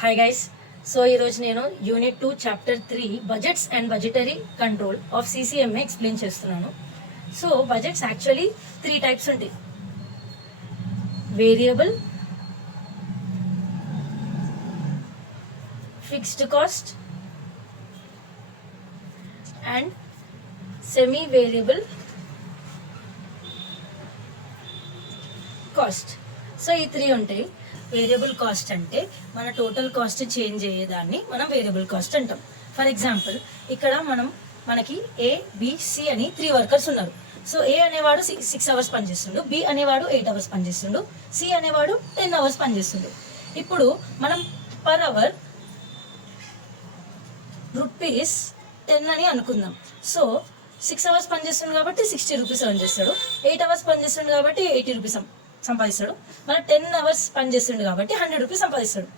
Hi guys. So ఈరోజు నేను unit 2 chapter 3 budgets and budgetary control of CCMA explain చేస్తున్నాను. So budgets actually 3 types ఉంటాయి: variable, fixed cost and semi variable cost. So ఈ 3 ఉంటాయి. Variable cost అంటే మన total cost change అయ్యేదాన్ని మనం వేరియబుల్ కాస్ట్ అంటాం. ఫర్ ఎగ్జాంపుల్ ఇక్కడ మనకి ABC అని 3 వర్కర్స్ ఉన్నారు. సో A అనేవాడు 6 అవర్స్ పనిచేస్తుండు, B అనేవాడు 8 అవర్స్ పనిచేస్తుండు, C అనేవాడు 10 అవర్స్ పనిచేస్తుండు. ఇప్పుడు మనం పర్ అవర్ ₹10 అని అనుకుందాం. సో 6 అవర్స్ పనిచేస్తుంది కాబట్టి 60 రూపీస్ ఎర్న్ చేస్తాడు, 8 అవర్స్ పనిచేస్తుంది కాబట్టి 80 రూపీస్ సంపాదిస్తాడు, మన 10 అవర్స్ పనిచేస్తుండు కాబట్టి 100 రూపీస్ సంపాదిస్తాడు.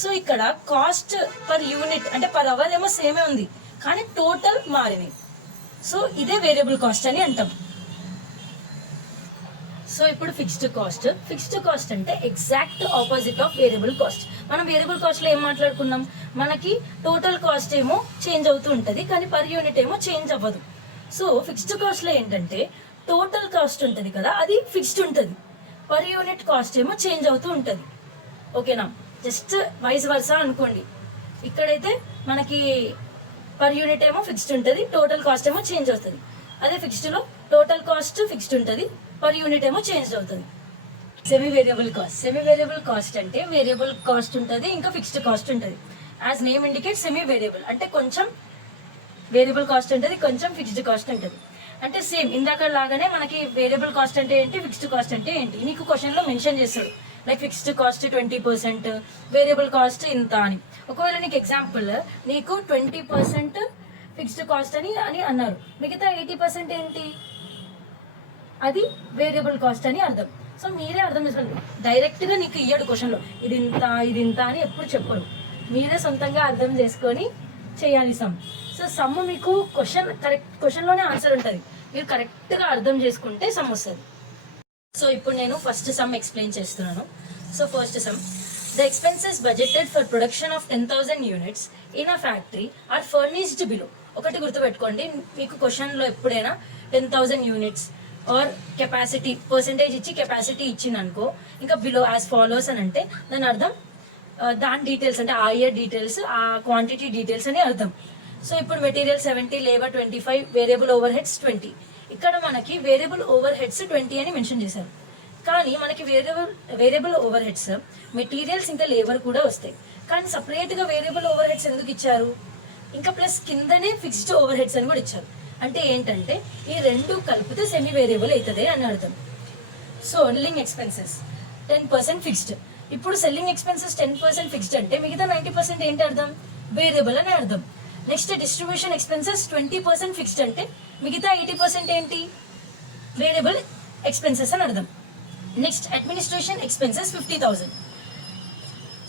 సో ఇక్కడ కాస్ట్ పర్ యూనిట్ అంటే పర్ అవర్ ఏమో సేమే ఉంది కానీ టోటల్ మారినాయి. సో ఇదే వేరియబుల్ కాస్ట్ అని అంటాం. సో ఇప్పుడు ఫిక్స్డ్ కాస్ట్ అంటే exact opposite of variable cost. మనం వేరియబుల్ కాస్ట్ లో ఏం మాట్లాడుకున్నాం, మనకి టోటల్ కాస్ట్ ఏమో చేంజ్ అవుతూ ఉంటది కానీ పర్ యూనిట్ ఏమో చేంజ్ అవ్వదు. సో ఫిక్స్డ్ కాస్ట్ లో ఏంటంటే టోటల్ కాస్ట్ ఉంటది కదా, అది ఫిక్స్డ్ ఉంటది, పర్ యూనిట్ కాస్ట్ ఏమో చేంజ్ అవుతూ ఉంటుంది. ఓకేనా, జస్ట్ వైస్ వర్సా అనుకోండి. ఇక్కడైతే మనకి పర్ యూనిట్ ఏమో ఫిక్స్డ్ ఉంటుంది, టోటల్ కాస్ట్ ఏమో చేంజ్ అవుతుంది. అదే ఫిక్స్డ్లో టోటల్ కాస్ట్ ఫిక్స్డ్ ఉంటుంది, పర్ యూనిట్ ఏమో చేంజ్ అవుతుంది. సెమీ వేరియబుల్ కాస్ట్ అంటే వేరియబుల్ కాస్ట్ ఉంటుంది ఇంకా ఫిక్స్డ్ కాస్ట్ ఉంటుంది. As name indicate semi variable అంటే కొంచెం వేరియబుల్ కాస్ట్ ఉంటుంది, కొంచెం ఫిక్స్డ్ కాస్ట్ ఉంటుంది. అంటే సేమ్ ఇందాక లాగానే మనకి వేరియబుల్ కాస్ట్ అంటే ఏంటి, ఫిక్స్డ్ కాస్ట్ అంటే ఏంటి నీకు క్వశ్చన్ లో మెన్షన్ చేస్తాడు. Like fixed cost 20%, variable cost ఇంత అని. ఒకవేళ నీకు ఎగ్జాంపుల్ నీకు 20% ఫిక్స్డ్ కాస్ట్ అని అన్నారు, మిగతా 80% ఏంటి, అది వేరియబుల్ కాస్ట్ అని అర్థం. సో మీరే అర్థం చేసుకోండి. డైరెక్ట్ గా నీకు ఇయ్యడు క్వశ్చన్ లో ఇది ఇంత అని ఎప్పుడు చెప్పరు, మీరే సొంతంగా అర్థం చేసుకొని చేయాలి సమ్. సో సమ్ మీకు క్వశ్చన్ లోనే ఆన్సర్ ఉంటుంది, మీరు కరెక్ట్ గా అర్థం చేసుకుంటే సమ్ వస్తుంది. సో ఇప్పుడు నేను ఫస్ట్ సమ్ ఎక్స్ప్లెయిన్ చేస్తున్నాను. So first sum, the expenses budgeted for production of 10,000 units in a factory are furnished below. ఒకటి గుర్తుపెట్టుకోండి, మీకు క్వశ్చన్ లో ఎప్పుడైనా 10,000 యూనిట్స్ ఆర్ కెపాసిటీ పర్సెంటేజ్ ఇచ్చి కెపాసిటీ ఇచ్చింది అనుకో, ఇంకా బిలో యాజ్ ఫాలోస్ అని అంటే దాని అర్థం దాని డీటెయిల్స్ అంటే ఆ ఇయర్ డీటెయిల్స్, ఆ క్వాంటిటీ డీటెయిల్స్ అని అర్థం. సో ఇప్పుడు material 70, labour 25, variable over heads 20. ఇక్కడ మనకి వేరియబుల్ ఓవర్ హెడ్స్ 20 అని మెన్షన్ చేశారు, కానీ మనకి వేరియబుల్ ఓవర్ హెడ్స్ మెటీరియల్స్ ఇంకా లేబర్ కూడా వస్తాయి. కానీ సపరేట్ గా వేరియబుల్ ఓవర్ హెడ్స్ ఎందుకు ఇచ్చారు, ఇంకా ప్లస్ కిందనే ఫిక్స్డ్ ఓవర్ హెడ్స్ అని కూడా ఇచ్చారు. అంటే ఏంటంటే ఈ రెండు కలిపితే సెమీ వేరియబుల్ అవుతుంది అని అర్థం. So selling expenses 10% fixed. ఇప్పుడు సెల్లింగ్ ఎక్స్పెన్సెస్ 10% ఫిక్స్డ్ అంటే మిగతా 90% ఏంటి అర్థం, వేరియబుల్ అని అర్థం. నెక్స్ట్ డిస్ట్రిబ్యూషన్ ఎక్స్పెన్సెస్ 20% ఫిక్స్డ్ అంటే మిగతా 80% ఏంటి, వేరియబుల్ ఎక్స్పెన్సెస్ అని అర్థం. Next administration expenses 50,000.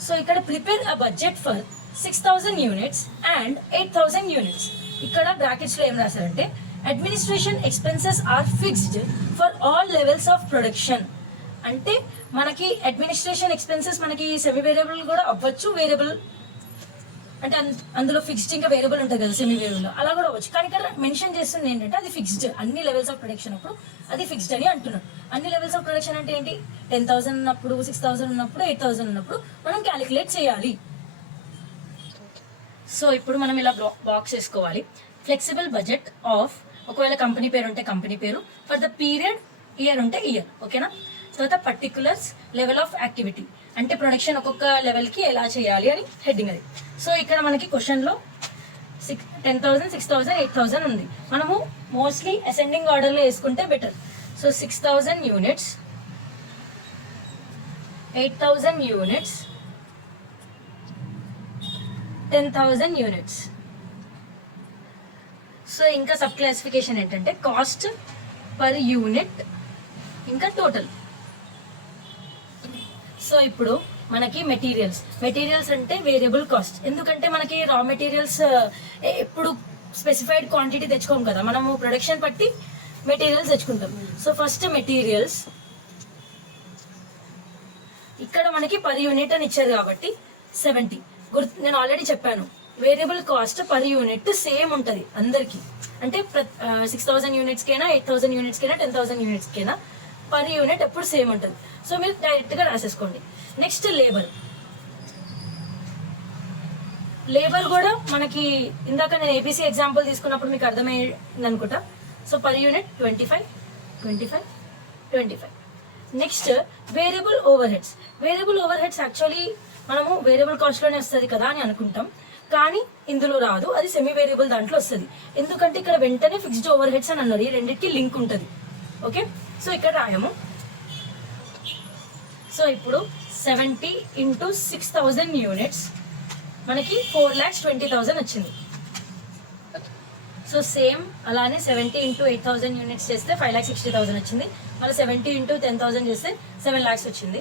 సో ఇక్కడ prepare a budget for 6,000 units and 8,000 units. ఇక్కడ బ్రాకెట్స్ లో ఏం రాశారంటే administration expenses are fixed for all levels of production. అంటే మనకి అడ్మినిస్ట్రేషన్ ఎక్స్పెన్సెస్ మనకి సెమీ వేరియబుల్ కూడా అవ్వచ్చు, వేరియబుల్ అంటే అందులో ఫిక్స్డ్ ఇంకా వేరియబుల్ ఉంటుంది కదా సెమీ వేరియబుల్, అలా కూడా అవ్వచ్చు. కానీ ఇక్కడ మెన్షన్ చేస్తుంది ఏంటంటే అది ఫిక్స్డ్, అన్ని లెవెల్స్ ఆఫ్ ప్రొడక్షన్ అప్పుడు అది ఫిక్స్డ్ అని అంటున్నాం. అన్ని లెవెల్స్ ఆఫ్ ప్రొడక్షన్ అంటే ఏంటి, 10,000 ఉన్నప్పుడు, 6,000 ఉన్నప్పుడు, 8,000 ఉన్నప్పుడు మనం క్యాలిక్యులేట్ చేయాలి. సో ఇప్పుడు మనం ఇలా బాక్స్ వేసుకోవాలి. ఫ్లెక్సిబుల్ బడ్జెట్ ఆఫ్, ఒకవేళ కంపెనీ పేరు ఉంటే కంపెనీ పేరు, ఫర్ ద పీరియడ్, ఇయర్ ఉంటే ఇయర్. ఓకేనా. తర్వాత పర్టికులర్స్ లెవెల్ ఆఫ్ యాక్టివిటీ అంటే ప్రొడక్షన్ ఒక్కొక్క లెవెల్కి ఎలా చేయాలి అని హెడ్డింగ్ అది. సో ఇక్కడ మనకి క్వశ్చన్లో 10,000, 6,000, 8,000 ఉంది. మనము మోస్ట్లీ అసెండింగ్ ఆర్డర్లో వేసుకుంటే better. So 6,000 units, 8,000 units, 10,000 units. So ఇంకా సబ్ క్లాసిఫికేషన్ ఏంటంటే కాస్ట్ పర్ యూనిట్ ఇంకా టోటల్. సో ఇప్పుడు మనకి మెటీరియల్స్ అంటే వేరియబుల్ కాస్ట్, ఎందుకంటే మనకి రా మెటీరియల్స్ ఎప్పుడు స్పెసిఫైడ్ క్వాంటిటీ తెచ్చుకోం కదా, మనము ప్రొడక్షన్ బట్టి మెటీరియల్స్ తెచ్చుకుంటాం. సో ఫస్ట్ మెటీరియల్స్, ఇక్కడ మనకి పర్ యూనిట్ అని ఇచ్చారు కాబట్టి 70. నేను ఆల్రెడీ చెప్పాను, variable cost per unit same ఉంటుంది అందరికీ. అంటే 6000 యూనిట్స్కైనా 8000 యూనిట్స్కైనా 10,000 యూనిట్స్కైనా పర్ యూనిట్ ఎప్పుడు సేమ్ ఉంటుంది. సో మీరు డైరెక్ట్గా రాసేసుకోండి. నెక్స్ట్ లేబర్ కూడా మనకి ఇందాక నేను ఏబీసీ ఎగ్జాంపుల్ తీసుకున్నప్పుడు మీకు అర్థమైంది అనుకుంటా. So per unit 25, 25, 25. Next variable over heads. Variable over heads actually మనము వేరియబుల్ కాస్ట్లోనే వస్తుంది కదా అని అనుకుంటాం, కానీ ఇందులో రాదు, అది సెమీ వేరియబుల్ దాంట్లో వస్తుంది. ఎందుకంటే ఇక్కడ వెంటనే ఫిక్స్డ్ ఓవర్ హెడ్స్ అని అన్నారు, ఈ రెండింటికి లింక్ ఉంటుంది. ఓకే, సో ఇక్కడ రాయము. సో ఇప్పుడు 70 ఇంటూ 6000 యూనిట్స్ మనకి 4,20,000 వచ్చింది. సో సేమ్ అలానే 70 ఇంటూ 8,000 యూనిట్స్ చేస్తే 5,60,000 వచ్చింది. మళ్ళీ 70 ఇంటూ 10,000 చేస్తే 7 lakhs వచ్చింది.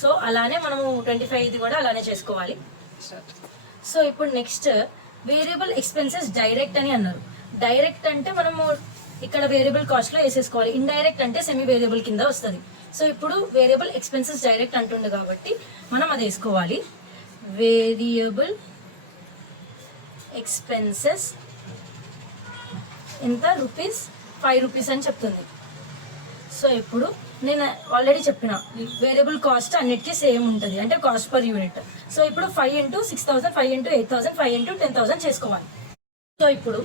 సో అలానే మనము 25 ఇది కూడా అలానే చేసుకోవాలి. సో ఇప్పుడు నెక్స్ట్ వేరియబుల్ ఎక్స్పెన్సెస్ డైరెక్ట్ అని అన్నారు. డైరెక్ట్ అంటే మనము ఇక్కడ వేరియబుల్ కాస్ట్లో వేసేసుకోవాలి, ఇండైరెక్ట్ అంటే సెమీ వేరియబుల్ కింద వస్తుంది. సో ఇప్పుడు వేరియబుల్ ఎక్స్పెన్సెస్ డైరెక్ట్ అంటుండే కాబట్టి మనం అది వేసుకోవాలి. వేరియబుల్ ఎక్స్పెన్సెస్ ఎంత ₹5 అని చెప్తుంది. సో ఇప్పుడు నేను ఆల్రెడీ చెప్పిన వేరియబుల్ కాస్ట్ అన్నిటికీ సేమ్ ఉంటుంది, అంటే కాస్ట్ పర్ యూనిట్. సో ఇప్పుడు 5 ఇంటూ 6,000, 5 ఇంటూ 8,000, 5 ఇంటూ 10,000 చేసుకోవాలి. సో ఇప్పుడు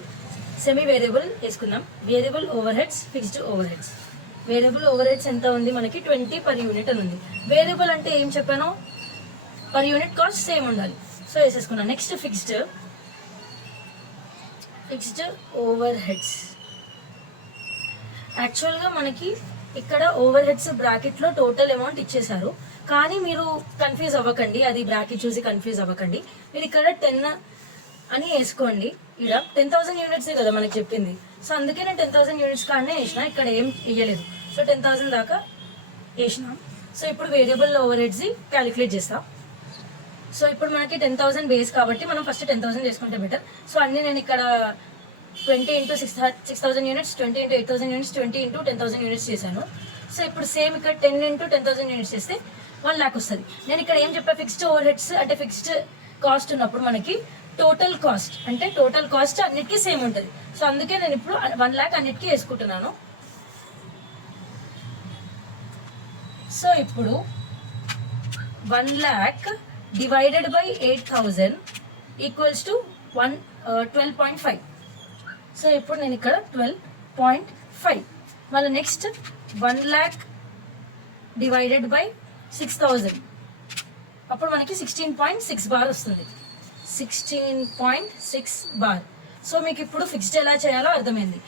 సెమీ వేరియబుల్ వేసుకుందాం. Variable over heads, fixed over heads. Variable over heads ఎంత ఉంది మనకి 20 పర్ యూనిట్ అని ఉంది. వేరియబుల్ అంటే ఏం చెప్పాను, పర్ యూనిట్ కాస్ట్ సేమ్ ఉండాలి. సో వేసేసుకున్నాను. Next fixed over heads. యాక్చువల్గా మనకి ఇక్కడ ఓవర్ హెడ్స్ బ్రాకెట్లో టోటల్ అమౌంట్ ఇచ్చేసారు, కానీ మీరు కన్ఫ్యూజ్ అవ్వకండి, అది బ్రాకెట్ చూసి కన్ఫ్యూజ్ అవ్వకండి. మీరు ఇక్కడ 10 అని వేసుకోండి. ఇక్కడ 10,000 యూనిట్సే కదా మనకి చెప్పింది. సో అందుకే నేను 10,000 యూనిట్స్ కాడనే వేసిన, ఇక్కడ ఏం వేయలేదు. సో 10,000 దాకా వేసినాం. సో ఇప్పుడు వేరియబుల్ ఓవర్ హెడ్స్ క్యాలిక్యులేట్ చేస్తాం. సో ఇప్పుడు మనకి 10,000 బేస్ కాబట్టి మనం ఫస్ట్ 10,000 చేసుకుంటే బెటర్. సో అన్ని నేను ఇక్కడ 20 into 6,000 units, 20 into 8,000 units, 20 into 10,000 units చేశాను. సో ఇప్పుడు సేమ్ ఇక్కడ 10 ఇంటూ 10,000 యూనిట్స్ చేస్తే 1 lakh వస్తుంది. నేను ఇక్కడ ఏం చెప్పా, ఫిక్స్డ్ ఓవర్ హెడ్స్ అంటే ఫిక్స్డ్ కాస్ట్ ఉన్నప్పుడు మనకి టోటల్ కాస్ట్ అంటే టోటల్ కాస్ట్ అన్నిటికీ సేమ్ ఉంటుంది. సో అందుకే నేను ఇప్పుడు 1 lakh అన్నిటికీ వేసుకుంటున్నాను. సో ఇప్పుడు 1 lakh divided by 8,000 equals to 12.5. So ఇప్పుడు నేను ఇక్కడ 12.5. మళ్ళీ నెక్స్ట్ 1 lakh డివైడెడ్ బై 6,000, అప్పుడు మనకి 16.6 బార్ వస్తుంది. 16.6 బార్. సో మీకు ఇప్పుడు ఫిక్స్డ్ ఎలా చేయాలో అర్థమైంది.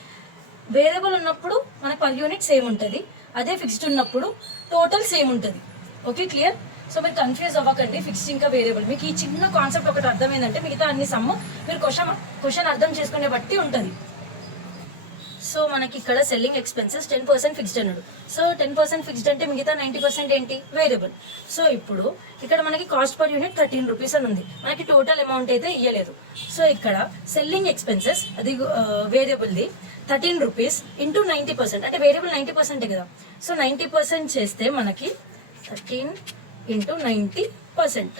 వేరియబుల్ ఉన్నప్పుడు మనకు పర్ యూనిట్ సేమ్ ఉంటుంది, అదే ఫిక్స్డ్ ఉన్నప్పుడు టోటల్ సేమ్ ఉంటుంది. Okay, clear? సో మీరు కన్ఫ్యూజ్ అవ్వకండి, ఫిక్స్డ్ ఇంకా వేరియబుల్. మీకు ఈ చిన్న కాన్సెప్ట్ ఒకటి అర్థమైందంటే మిగతా అన్ని సమ్ము మీరు క్వశ్చన్ అర్థం చేసుకునే బట్టి ఉంటుంది. సో మనకి ఇక్కడ సెల్లింగ్ ఎక్స్పెన్సెస్ 10% ఫిక్స్డ్ అన్నాడు. సో 10% ఫిక్స్డ్ అంటే మిగతా 90% ఏంటి, వేరియబుల్. సో ఇప్పుడు ఇక్కడ మనకి కాస్ట్ పర్ యూనిట్ 13 రూపీస్ అని ఉంది, మనకి టోటల్ అమౌంట్ అయితే ఇవ్వలేదు. సో ఇక్కడ సెల్లింగ్ ఎక్స్పెన్సెస్ అది వేరియబుల్ది 13 రూపీస్ ఇంటూ 90%, అంటే వేరియబుల్ 90% కదా. సో 90% చేస్తే మనకి 13 ఇంటూ 90%,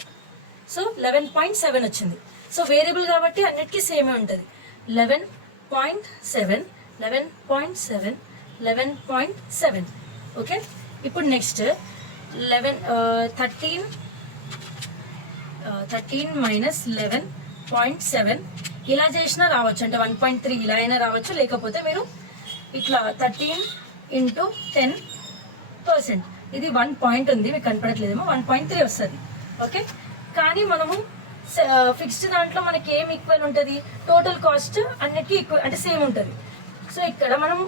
సో 11.7 వచ్చింది. సో వేరియబుల్ కాబట్టి అన్నిటికీ సేమే ఉంటుంది. 11.7, 11.7, 11.7. ఓకే, ఇప్పుడు నెక్స్ట్ 13 మైనస్ 11.7 ఇలా చేసినా రావచ్చు, అంటే 1.3 ఇలా అయినా రావచ్చు, లేకపోతే మీరు ఇట్లా 13 ఇంటూ 10%, ఇది 1 పాయింట్ ఉంది మీకు కనపడట్లేదేమో, 1.3 వస్తుంది. ఓకే, కానీ మనము ఫిక్స్డ్ దాంట్లో మనకి ఏం ఈక్వల్ ఉంటుంది, టోటల్ కాస్ట్ అన్నిటికీ ఈక్వల్ అంటే సేమ్ ఉంటుంది. సో ఇక్కడ మనం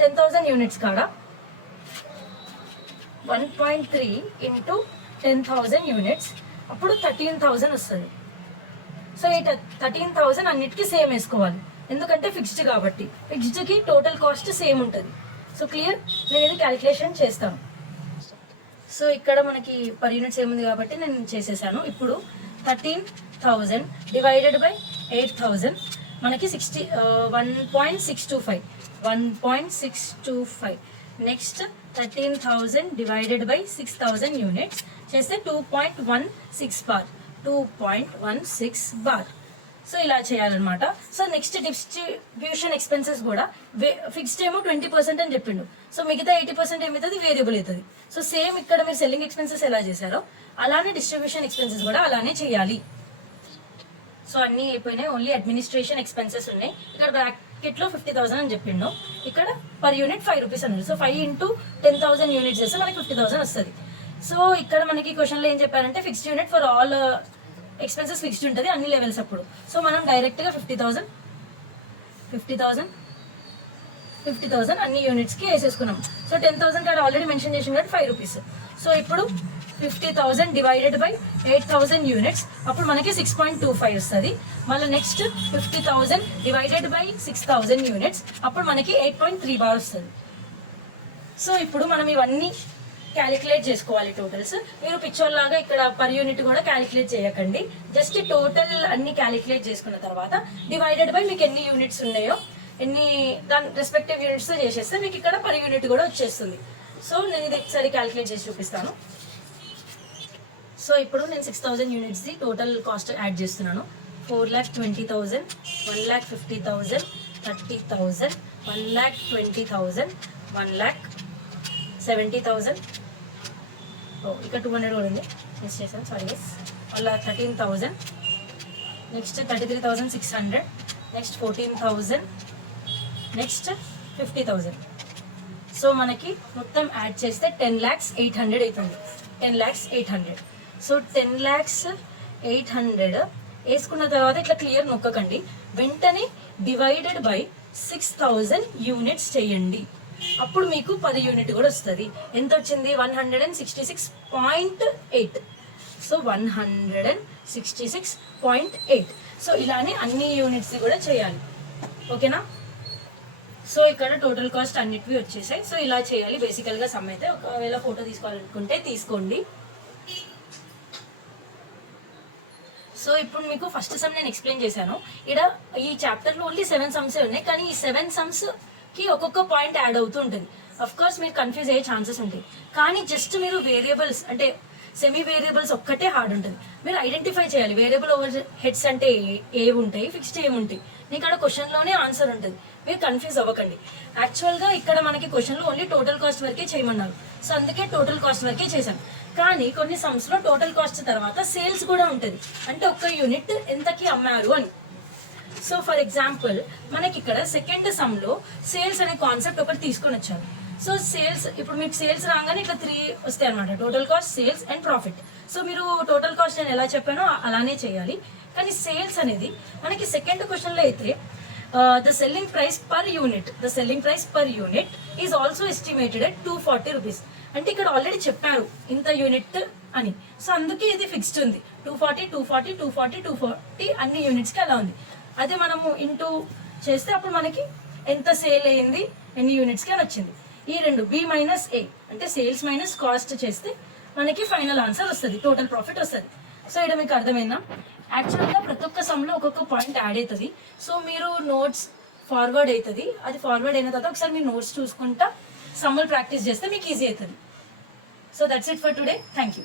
10,000 యూనిట్స్ కాడ 1.3 ఇంటూ 10,000 యూనిట్స్, అప్పుడు 13,000 వస్తుంది. సో ఈ 13,000 అన్నిటికీ సేమ్ వేసుకోవాలి, ఎందుకంటే ఫిక్స్డ్ కాబట్టి. ఫిక్స్డ్కి టోటల్ కాస్ట్ సేమ్ ఉంటుంది. So clear? నేను ఇది క్యాలిక్యులేషన్ చేస్తాను. సో ఇక్కడ మనకి పర్ యూనిట్స్ ఏముంది కాబట్టి నేను చేసేసాను. ఇప్పుడు 13,000 డివైడెడ్ బై 8,000 మనకి 1.625. నెక్స్ట్ 13,000 డివైడెడ్ బై 6,000 యూనిట్స్ చేస్తే 2.16 బార్ 2.16 బార్. సో ఇలా చేయాలన్నమాట. సో నెక్స్ట్ డిస్ట్రిబ్యూషన్ ఎక్స్పెన్సెస్ కూడా ఫిక్స్డ్ ఏమో 20% అని చెప్పిండు. సో మిగతా 80% ఏమవుతుంది, వేరియబుల్ అవుతుంది. సో సేమ్ ఇక్కడ మీరు సెల్లింగ్ ఎక్స్పెన్సెస్ ఎలా చేశారో అలానే డిస్ట్రిబ్యూషన్ ఎక్స్పెన్సెస్ కూడా అలానే చేయాలి. సో అన్నీ అయిపోయినాయి, ఓన్లీ అడ్మినిస్ట్రేషన్ ఎక్స్పెన్సెస్ ఉన్నాయి. ఇక్కడ బ్రాకెట్లో 50,000 అని చెప్పిండు, ఇక్కడ పర్ యూనిట్ 5 రూపీస్ అన్నారు. సో 5 into 10,000 యూనిట్స్ చేస్తే మనకి 50,000 వస్తుంది. సో ఇక్కడ మనకి క్వశ్చన్లో ఏం చెప్పారంటే fixed unit for all expenses fixed ఉంటుంది అన్ని లెవెల్స్ అప్పుడు. సో మనం డైరెక్ట్గా 50,000 అన్ని యూనిట్స్కి వేసేసుకున్నాం. సో 10,000 కాడ ఆల్రెడీ మెన్షన్ చేసిన కాబట్టి 5 రూపీస్. సో ఇప్పుడు 50,000 డివైడెడ్ బై 8,000 యూనిట్స్ అప్పుడు మనకి 6.25 వస్తుంది. మళ్ళీ నెక్స్ట్ 50,000 డివైడెడ్ బై 6,000 యూనిట్స్ అప్పుడు మనకి 8.3 బార్ వస్తుంది. సో ఇప్పుడు మనం ఇవన్నీ క్యాలిక్యులేట్ చేసుకోవాలి టోటల్స్. మీరు పిక్చర్ ఇక్కడ పర్ యూనిట్ కూడా క్యాలిక్యులేట్ చేయకండి, జస్ట్ టోటల్ అన్ని క్యాలిక్యులేట్ చేసుకున్న తర్వాత డివైడెడ్ బై మీకు ఎన్ని యూనిట్స్ ఉన్నాయో దాని రెస్పెక్టివ్ యూనిట్స్ చేసేస్తే మీకు ఇక్కడ పర్ యూనిట్ కూడా వచ్చేస్తుంది. సో నేను ఇది ఒకసారి క్యాలిక్యులేట్ చేసి చూపిస్తాను. సో ఇప్పుడు నేను 6,000 యూనిట్స్ది టోటల్ కాస్ట్ యాడ్ చేస్తున్నాను. 4,20,000, 1,50,000, 30,000, 1,20,000, 1,70,000. ఇక్కడ 200 కూడా ఉంది, మిస్ చేశాను, సారీ గైస్. మళ్ళీ 13,000, నెక్స్ట్ 33,600, నెక్స్ట్ 14,000, నెక్స్ట్ 50,000. సో మనకి మొత్తం యాడ్ చేస్తే 10,800 అవుతుంది. 10,800. సో 10,800 వేసుకున్న తర్వాత ఇట్లా క్లియర్ నొక్కకండి, వెంటనే డివైడెడ్ బై 6,000 యూనిట్స్ చేయండి. అప్పుడు మీకు 10 యూనిట్ కూడా వస్తుంది. ఎంత వచ్చింది? 166.8. సో 166.8. సో ఇలానే అన్ని యూనిట్స్ కూడా చేయాలి, ఓకేనా? సో ఇక్కడ టోటల్ కాస్ట్ అన్నిటివి వచ్చేసాయి. సో ఇలా చేయాలి బేసికల్గా సమ్ అయితే. ఒకవేళ ఫోటో తీసుకోవాలనుకుంటే తీసుకోండి. సో ఇప్పుడు మీకు ఫస్ట్ సమ్ నేను ఎక్స్ప్లెయిన్ చేశాను. ఇక్కడ ఈ చాప్టర్లో ఓన్లీ 7 సమ్సే ఉన్నాయి, కానీ ఈ 7 సమ్స్కి ఒక్కొక్క పాయింట్ యాడ్ అవుతూ ఉంటుంది. అఫ్ కోర్స్ మీరు కన్ఫ్యూజ్ అయ్యే ఛాన్సెస్ ఉంటాయి, కానీ జస్ట్ మీరు వేరియబుల్స్ అంటే సెమీ వేరియబుల్స్ ఒక్కటే హార్డ్ ఉంటుంది. మీరు ఐడెంటిఫై చేయాలి వేరియబుల్ ఓవర్ హెడ్స్ అంటే ఏవి ఉంటాయి, ఫిక్స్డ్ ఏమి ఉంటాయి. నీకు అక్కడ క్వశ్చన్లోనే ఆన్సర్ ఉంటుంది, మీరు కన్ఫ్యూజ్ అవ్వకండి. యాక్చువల్గా ఇక్కడ మనకి క్వశ్చన్లో ఓన్లీ టోటల్ కాస్ట్ వరకే చేయమన్నారు. సో అందుకే టోటల్ కాస్ట్ వరకే చేశాను. కానీ కొన్ని సమ్స్లో టోటల్ కాస్ట్ తర్వాత సేల్స్ కూడా ఉంటుంది, అంటే ఒక్క యూనిట్ ఎంతకి అమ్మారు అని. సో ఫర్ ఎగ్జాంపుల్ మనకి ఇక్కడ సెకండ్ సమ్లో సేల్స్ అనే కాన్సెప్ట్ ఒకటి తీసుకొని వచ్చారు. సో సేల్స్, ఇప్పుడు మీకు సేల్స్ రాగానే ఇట్లా 3 వస్తాయి అనమాట, total cost, sales and profit. So మీరు టోటల్ కాస్ట్ నేను ఎలా చెప్పానో అలానే చేయాలి. కానీ సేల్స్ అనేది మనకి సెకండ్ క్వశ్చన్లో అయితే the selling price per unit is also estimated at 240 rupees. అంటే ఇక్కడ ఆల్రెడీ చెప్పారు ఇంత యూనిట్ అని. సో అందుకే ఇది ఫిక్స్డ్ ఉంది, 240 అన్ని యూనిట్స్కి అలా ఉంది. అదే మనము ఇంటూ చేస్తే అప్పుడు మనకి ఎంత సేల్ అయ్యింది ఎన్ని యూనిట్స్కి అని వచ్చింది. ఈ రెండు B మైనస్ A అంటే సేల్స్ మైనస్ కాస్ట్ చేస్తే మనకి ఫైనల్ ఆన్సర్ వస్తుంది, టోటల్ ప్రాఫిట్ వస్తుంది. సో ఇక్కడ మీకు అర్థమైందా? యాక్చువల్గా ప్రతి ఒక్క సమ్లో ఒక్కొక్క పాయింట్ యాడ్ అవుతుంది. సో మీరు నోట్స్ ఫార్వర్డ్ అవుతుంది, అది ఫార్వర్డ్ అయిన తర్వాత ఒకసారి మీరు నోట్స్ చూసుకుంటా సమ్ములు ప్రాక్టీస్ చేస్తే మీకు ఈజీ అవుతుంది. So that's it for today. Thank you.